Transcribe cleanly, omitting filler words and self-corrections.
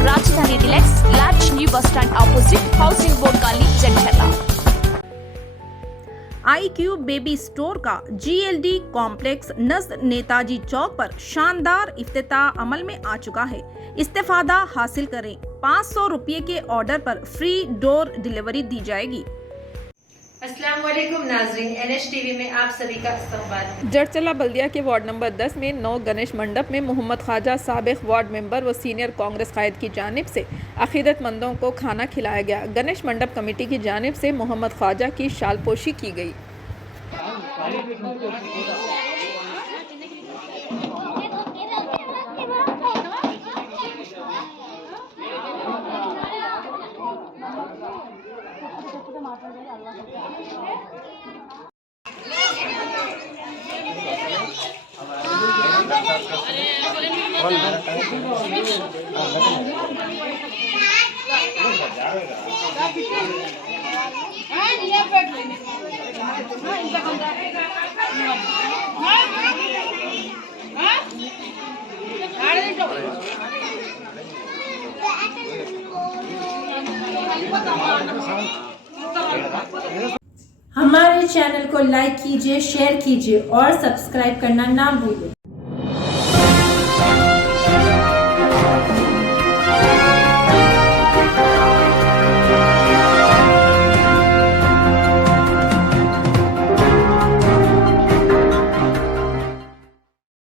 राजधानी deluxe large new bus stand opposite housing board colony Jandhala. iQube baby store का GLD complex नज़द नेताजी चौक पर शानदार इफ्तिताह अमल में आ चुका है। इस्तेफादा हासिल करें। 500 रुपये के ऑर्डर पर फ्री डोर डिलीवरी दी जाएगी। अस्सलाम वालेकुम नाजरीन, NH TV में आप सभी का इस्तकबाल। जड़चला बल्दिया के वार्ड नंबर 10 में 9 गणेश मंडप में मोहम्मद ख्वाजा साबिक वार्ड मेंबर व सीनियर कांग्रेस कायद की जानिब से अकीदतमंदों को खाना खिलाया गया। गणेश मंडप कमेटी की जानिब से मोहम्मद ख्वाजा की शालपोशी की गई। हमारे चैनल को लाइक कीजिए, शेयर कीजिए और सब्सक्राइब करना ना भूलें।